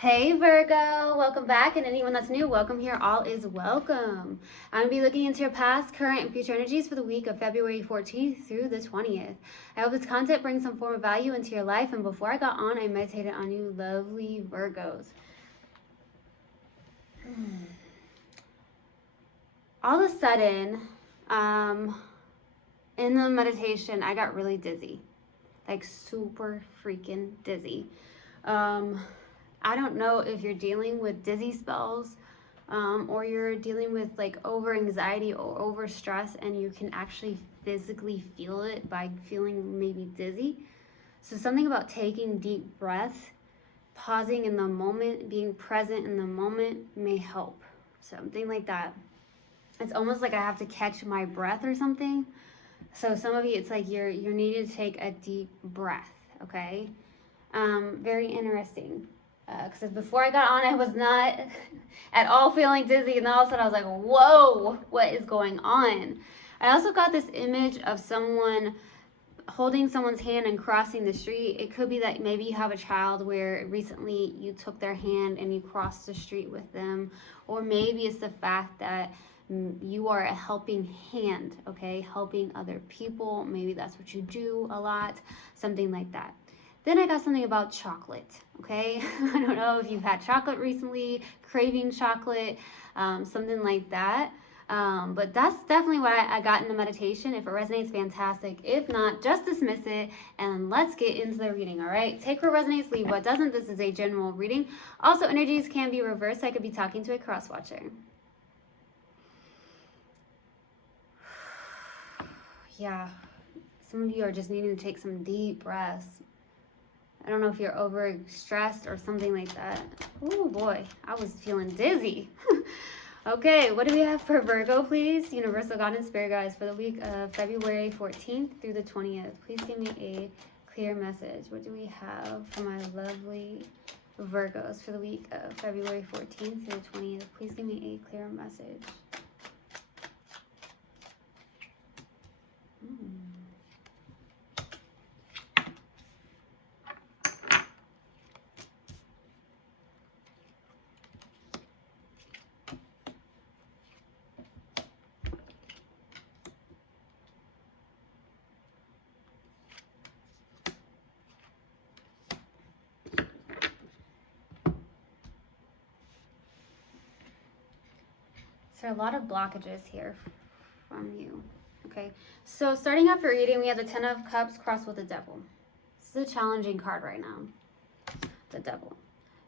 Hey Virgo, welcome back, and anyone that's new, welcome here. All is welcome. I'm going to be looking into your past, current, and future energies for the week of February 14th through the 20th. I hope this content brings some form of value into your life, and before I got on, I meditated on you lovely Virgos. All of a sudden, in the meditation, I got really dizzy. Like super freaking dizzy. I don't know if you're dealing with dizzy spells or you're dealing with like over anxiety or over stress, and you can actually physically feel it by feeling maybe dizzy. So something about taking deep breaths, pausing in the moment, being present in the moment may help. Something like that. It's almost like I have to catch my breath or something. So some of you, it's like you're needing to take a deep breath, okay? Very interesting. Because before I got on, I was not at all feeling dizzy, and then all of a sudden I was like, whoa, what is going on? I also got this image of someone holding someone's hand and crossing the street. It could be that maybe you have a child where recently you took their hand and you crossed the street with them, or maybe it's the fact that you are a helping hand, okay, helping other people. Maybe that's what you do a lot, something like that. Then I got something about chocolate, okay? I don't know if you've had chocolate recently, craving chocolate, something like that. But that's definitely what I got in the meditation. If it resonates, fantastic. If not, just dismiss it and let's get into the reading, all right? Take what resonates, leave what doesn't. This is a general reading. Also, energies can be reversed. I could be talking to a cross-watcher. Yeah, some of you are just needing to take some deep breaths. I don't know if you're over stressed or something like that. Oh boy, I was feeling dizzy. Okay, what do we have for Virgo, please? Universal God and Spirit Guides for the week of February 14th through the 20th. Please give me a clear message. What do we have for my lovely Virgos for the week of February 14th through the 20th? Please give me a clear message. So a lot of blockages here from you. Okay, so starting off your reading, we have the Ten of Cups crossed with the Devil. This is a challenging card right now, the Devil.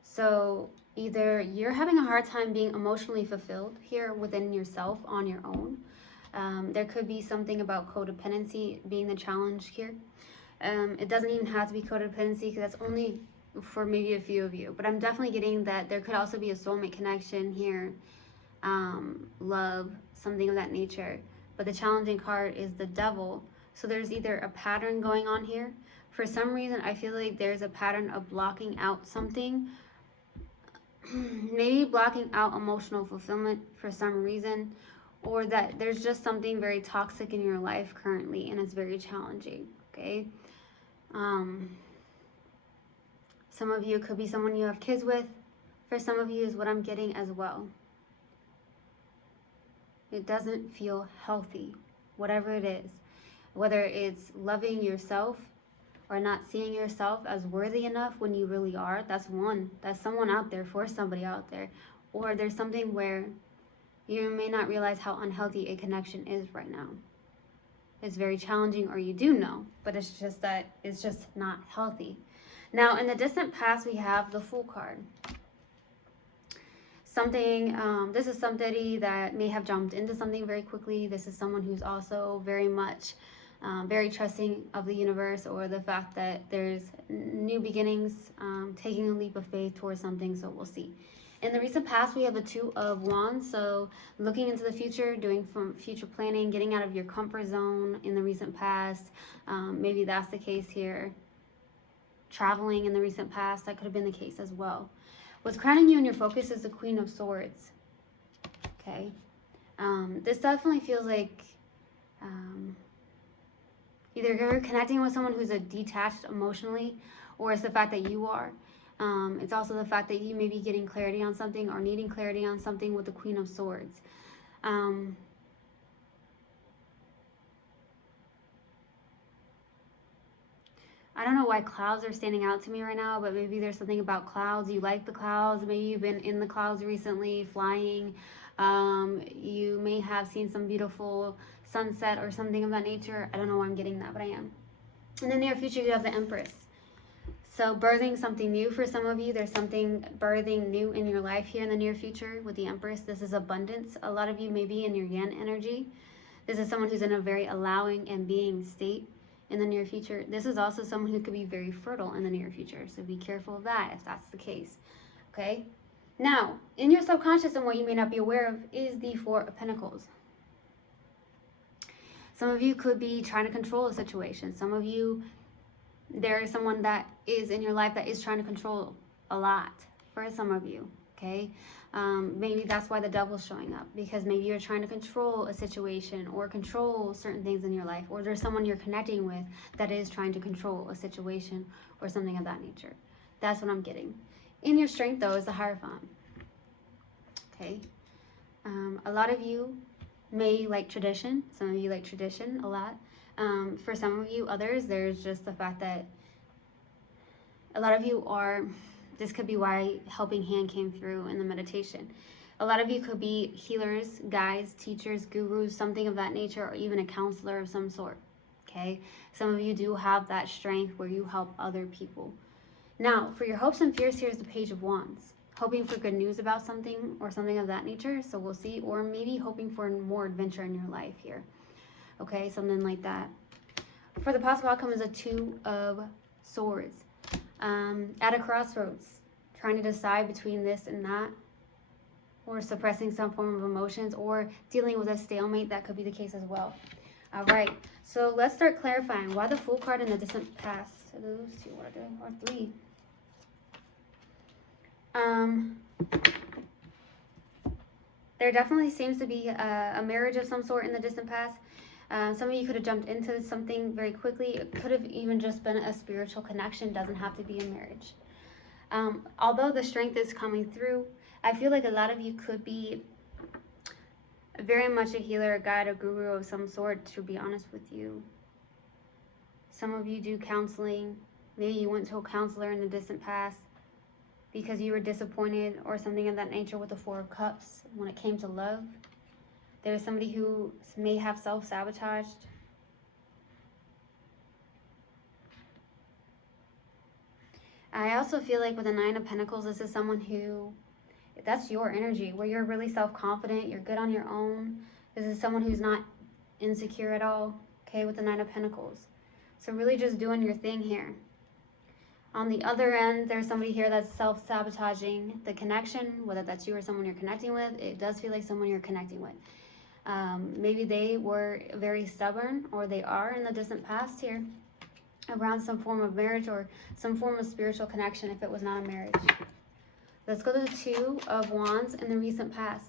So either you're having a hard time being emotionally fulfilled here within yourself on your own. There could be something about codependency being the challenge here. It doesn't even have to be codependency, because that's only for maybe a few of you. But I'm definitely getting that there could also be a soulmate connection here. Love, something of that nature. But the challenging card is the Devil. So there's either a pattern going on here. For some reason, I feel like there's a pattern of blocking out something. Maybe blocking out emotional fulfillment for some reason. Or that there's just something very toxic in your life currently, and it's very challenging, okay? Some of you, it could be someone you have kids with. For some of you is what I'm getting as well. It doesn't feel healthy, whatever it is. Whether it's loving yourself or not seeing yourself as worthy enough when you really are. That's one. That's someone out there for somebody out there. Or there's something where you may not realize how unhealthy a connection is right now. It's very challenging, or you do know, but it's just that it's just not healthy. Now, in the distant past, we have the Fool card. This is somebody that may have jumped into something very quickly. This is someone who's also very much very trusting of the universe, or the fact that there's new beginnings, taking a leap of faith towards something. So we'll see. In the recent past, we have the Two of Wands. So looking into the future, doing from future planning, getting out of your comfort zone in the recent past. Maybe that's the case here. Traveling in the recent past, that could have been the case as well. What's crowning you in your focus is the Queen of Swords. Okay. This definitely feels like either you're connecting with someone who's detached emotionally, or it's the fact that you are. It's also the fact that you may be getting clarity on something or needing clarity on something with the Queen of Swords. I don't know why clouds are standing out to me right now, but maybe there's something about clouds. You like the clouds. Maybe you've been in the clouds recently, flying. You may have seen some beautiful sunset or something of that nature. I don't know why I'm getting that, but I am. In the near future, you have the Empress. So birthing something new for some of you. There's something birthing new in your life here in the near future with the Empress. This is abundance. A lot of you may be in your yin energy. This is someone who's in a very allowing and being state in the near future. This is also someone who could be very fertile in the near future. So be careful of that if that's the case. Okay? Now, in your subconscious and what you may not be aware of is the Four of Pentacles. Some of you could be trying to control a situation. Some of you, there is someone that is in your life that is trying to control a lot for some of you, okay? Maybe that's why the devil's showing up, because maybe you're trying to control a situation or control certain things in your life, or there's someone you're connecting with that is trying to control a situation or something of that nature. That's what I'm getting. In your strength, though, is the Hierophant, okay? A lot of you may like tradition. Some of you like tradition a lot. For some of you others, there's just the fact that a lot of you are, this could be why Helping Hand came through in the meditation. A lot of you could be healers, guides, teachers, gurus, something of that nature, or even a counselor of some sort, okay? Some of you do have that strength where you help other people. Now, for your hopes and fears, here's the Page of Wands. Hoping for good news about something or something of that nature, so we'll see. Or maybe hoping for more adventure in your life here. Okay, something like that. For the possible outcome is a Two of Swords. At a crossroads, trying to decide between this and that, or suppressing some form of emotions, or dealing with a stalemate. That could be the case as well. All right, so let's start clarifying why the Fool card in the distant past. Those two, what are they? Or three. There definitely seems to be a marriage of some sort in the distant past. Some of you could have jumped into something very quickly. It could have even just been a spiritual connection. Doesn't have to be a marriage. Although the strength is coming through, I feel like a lot of you could be very much a healer, a guide, a guru of some sort, to be honest with you. Some of you do counseling. Maybe you went to a counselor in the distant past because you were disappointed or something of that nature with the Four of Cups when it came to love. There is somebody who may have self-sabotaged. I also feel like with the Nine of Pentacles, this is someone who, that's your energy, where you're really self-confident, you're good on your own. This is someone who's not insecure at all, okay, with the Nine of Pentacles. So really just doing your thing here. On the other end, there's somebody here that's self-sabotaging the connection, whether that's you or someone you're connecting with. It does feel like someone you're connecting with. Maybe they were very stubborn, or they are in the distant past here, around some form of marriage or some form of spiritual connection if it was not a marriage. Let's go to the Two of Wands in the recent past.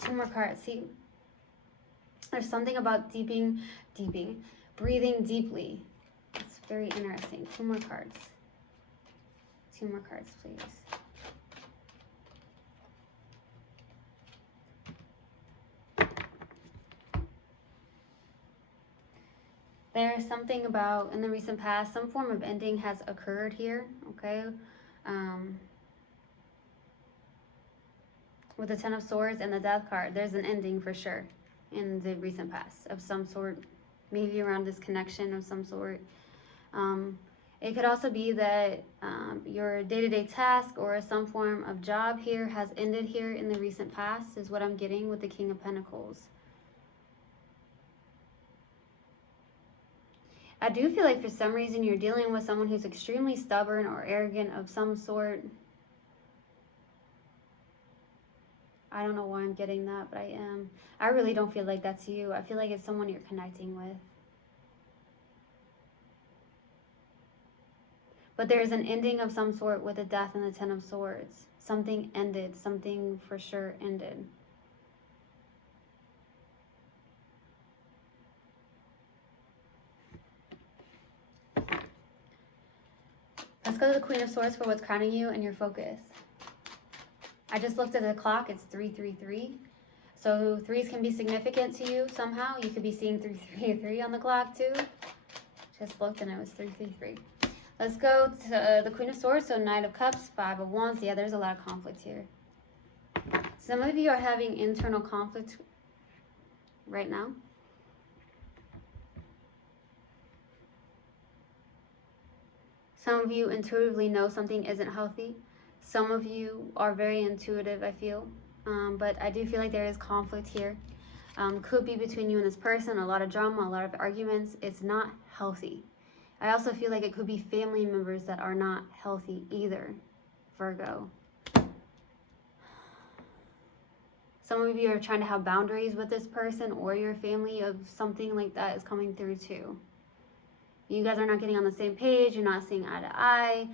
Two more cards. See, there's something about breathing deeply. It's very interesting. Two more cards. Two more cards, please. There's something about, in the recent past, some form of ending has occurred here, okay? With the Ten of Swords and the Death card, there's an ending for sure in the recent past of some sort, maybe around this connection of some sort. It could also be that your day-to-day task or some form of job here has ended here in the recent past, is what I'm getting with the King of Pentacles. I do feel like for some reason you're dealing with someone who's extremely stubborn or arrogant of some sort. I don't know why I'm getting that, but I am. I really don't feel like that's you. I feel like it's someone you're connecting with. But there's an ending of some sort with the Death and the Ten of Swords. Something ended. Something for sure ended. go to the Queen of Swords for what's crowning you and your focus. I just looked at the clock. It's 3:33. So threes can be significant to you somehow. You could be seeing 3:33 on the clock too. Just looked and it was 3:33. Let's go to the Queen of Swords. So Knight of Cups, Five of Wands. Yeah, there's a lot of conflict here. Some of you are having internal conflict right now. Some of you intuitively know something isn't healthy. Some of you are very intuitive, I feel. But I do feel like there is conflict here. Could be between you and this person, a lot of drama, a lot of arguments. It's not healthy. I also feel like it could be family members that are not healthy either, Virgo. Some of you are trying to have boundaries with this person or your family of something like that is coming through too. You guys are not getting on the same page. You're not seeing eye to eye.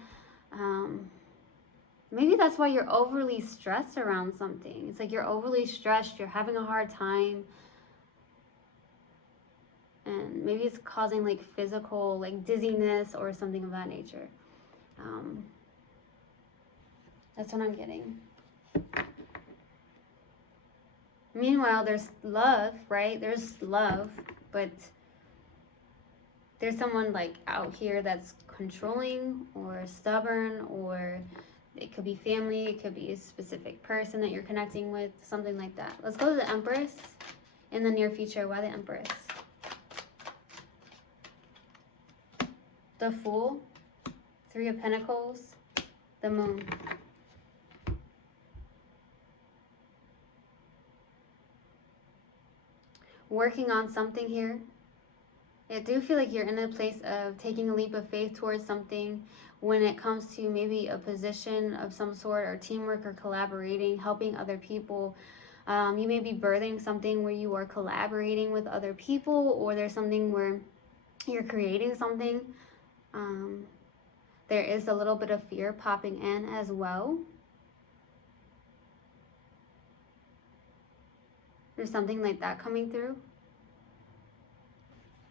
Maybe that's why you're overly stressed around something. It's like you're overly stressed. You're having a hard time. And maybe it's causing like physical, like dizziness or something of that nature. That's what I'm getting. Meanwhile, there's love, right? There's love, but there's someone like out here that's controlling or stubborn, or it could be family, it could be a specific person that you're connecting with, something like that. Let's go to the Empress in the near future. Why the Empress? The Fool, Three of Pentacles, the Moon. Working on something here. I do feel like you're in a place of taking a leap of faith towards something when it comes to maybe a position of some sort, or teamwork, or collaborating, helping other people. You may be birthing something where you are collaborating with other people, or there's something where you're creating something. There is a little bit of fear popping in as well. There's something like that coming through.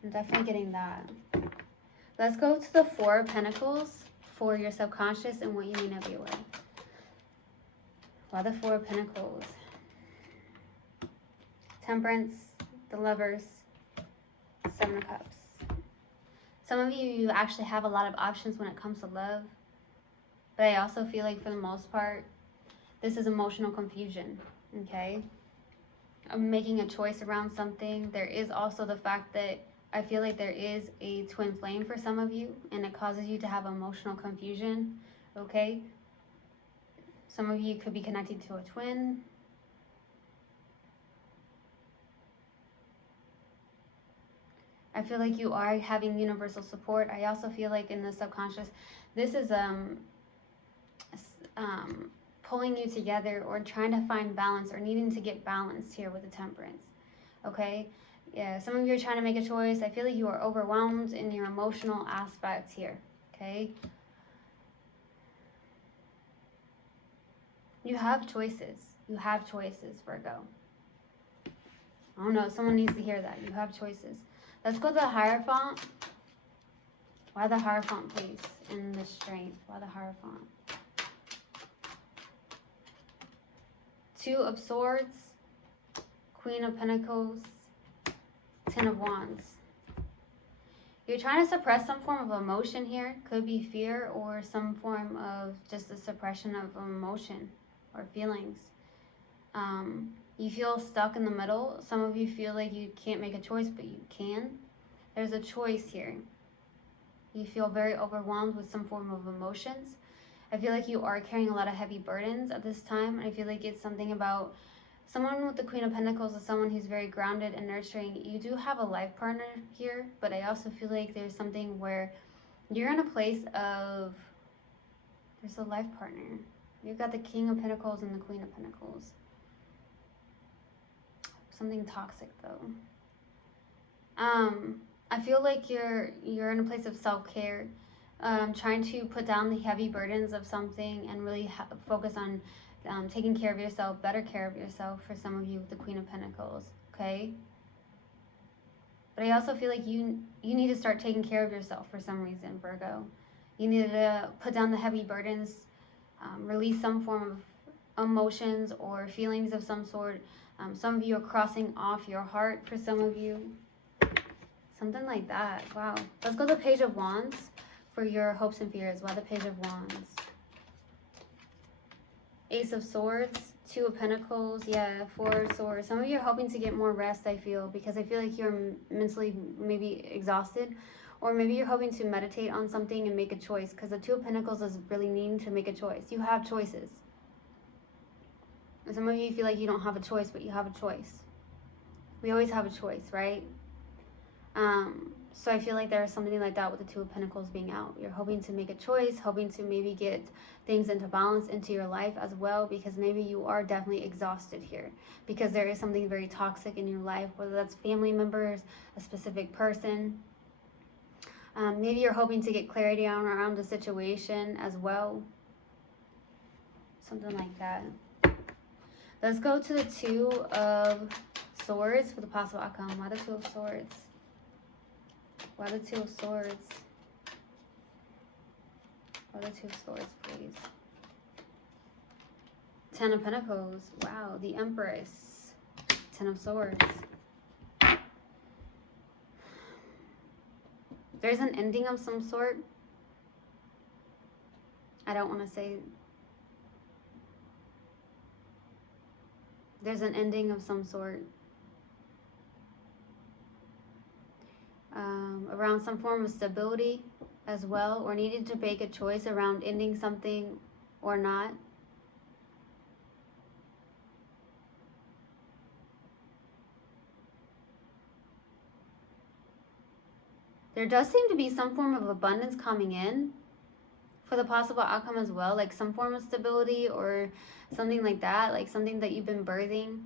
I'm definitely getting that. Let's go to the Four of Pentacles for your subconscious and what you may not be aware. Why the Four of Pentacles? Temperance, the Lovers, Seven of Cups. Some of you actually have a lot of options when it comes to love. But I also feel like for the most part, this is emotional confusion, okay? I'm making a choice around something. There is also the fact that I feel like there is a twin flame for some of you, and it causes you to have emotional confusion, okay? Some of you could be connected to a twin. I feel like you are having universal support. I also feel like in the subconscious, this is pulling you together, or trying to find balance, or needing to get balanced here with the Temperance, okay? Yeah, some of you are trying to make a choice. I feel like you are overwhelmed in your emotional aspect here, okay? You have choices. You have choices, Virgo. I don't know. Someone needs to hear that. You have choices. Let's go to the Hierophant. Why the Hierophant, please, in the Strength? Why the Hierophant? Two of Swords, Queen of Pentacles, Ten of Wands. You're trying to suppress some form of emotion here. Could be fear, or some form of just a suppression of emotion or feelings. You feel stuck in the middle. Some of you feel like you can't make a choice, but you can. There's a choice here. You feel very overwhelmed with some form of emotions. I feel like you are carrying a lot of heavy burdens at this time. I feel like it's something about someone with the Queen of Pentacles is someone who's very grounded and nurturing. You do have a life partner here, but I also feel like there's something where you're in a place of, there's a life partner. You've got the King of Pentacles and the Queen of Pentacles. Something toxic though. I feel like you're in a place of self-care, trying to put down the heavy burdens of something and really focus on taking care of yourself, better care of yourself for some of you with the Queen of Pentacles, okay? But I also feel like you need to start taking care of yourself for some reason, Virgo. You need to put down the heavy burdens, release some form of emotions or feelings of some sort. Some of you are crossing off your heart for some of you. Something like that. Wow. Let's go to the Page of Wands for your hopes and fears. Why the Page of Wands? Ace of Swords, Two of Pentacles, yeah, Four of Swords. Some of you are hoping to get more rest, I feel, because I feel like you're mentally maybe exhausted. Or maybe you're hoping to meditate on something and make a choice, because the Two of Pentacles is really needing to make a choice. You have choices. And some of you feel like you don't have a choice, but you have a choice. We always have a choice, right? So I feel like there's something like that with the Two of Pentacles being out. You're hoping to make a choice, hoping to maybe get things into balance into your life as well, because maybe you are definitely exhausted here, because there is something very toxic in your life, whether that's family members, a specific person. Maybe you're hoping to get clarity around the situation as well. Something like that. Let's go to the Two of Swords for the possible outcome. Why the Two of Swords? Why the Two of Swords? Why the Two of Swords, please? Ten of Pentacles. Wow, the Empress. Ten of Swords. There's an ending of some sort. I don't want to say. There's an ending of some sort. Around some form of stability as well, or needed to make a choice around ending something or not. There does seem to be some form of abundance coming in for the possible outcome as well, like some form of stability or something like that, like something that you've been birthing,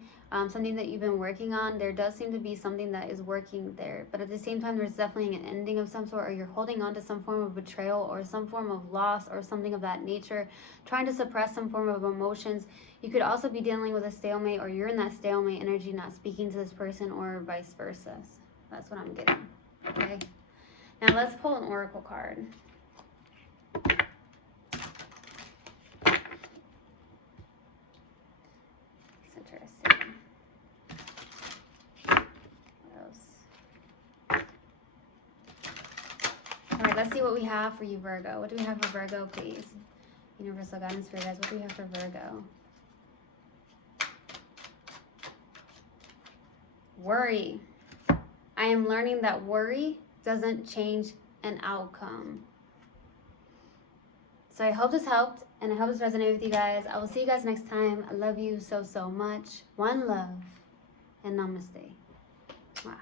something that you've been working on. There does seem to be something that is working there, but at the same time there's definitely an ending of some sort, or you're holding on to some form of betrayal or some form of loss or something of that nature, trying to suppress some form of emotions. You could also be dealing with a stalemate, or you're in that stalemate energy, not speaking to this person, or vice versa. That's what I'm getting. Okay, now let's pull an oracle card. Let's see what we have for you, Virgo. What do we have for Virgo, please? Universal guidance, spirit guides. What do we have for Virgo? Worry. I am learning that worry doesn't change an outcome. So I hope this helped, and I hope this resonated with you guys. I will see you guys next time. I love you so, so much. One love, and namaste. Wow.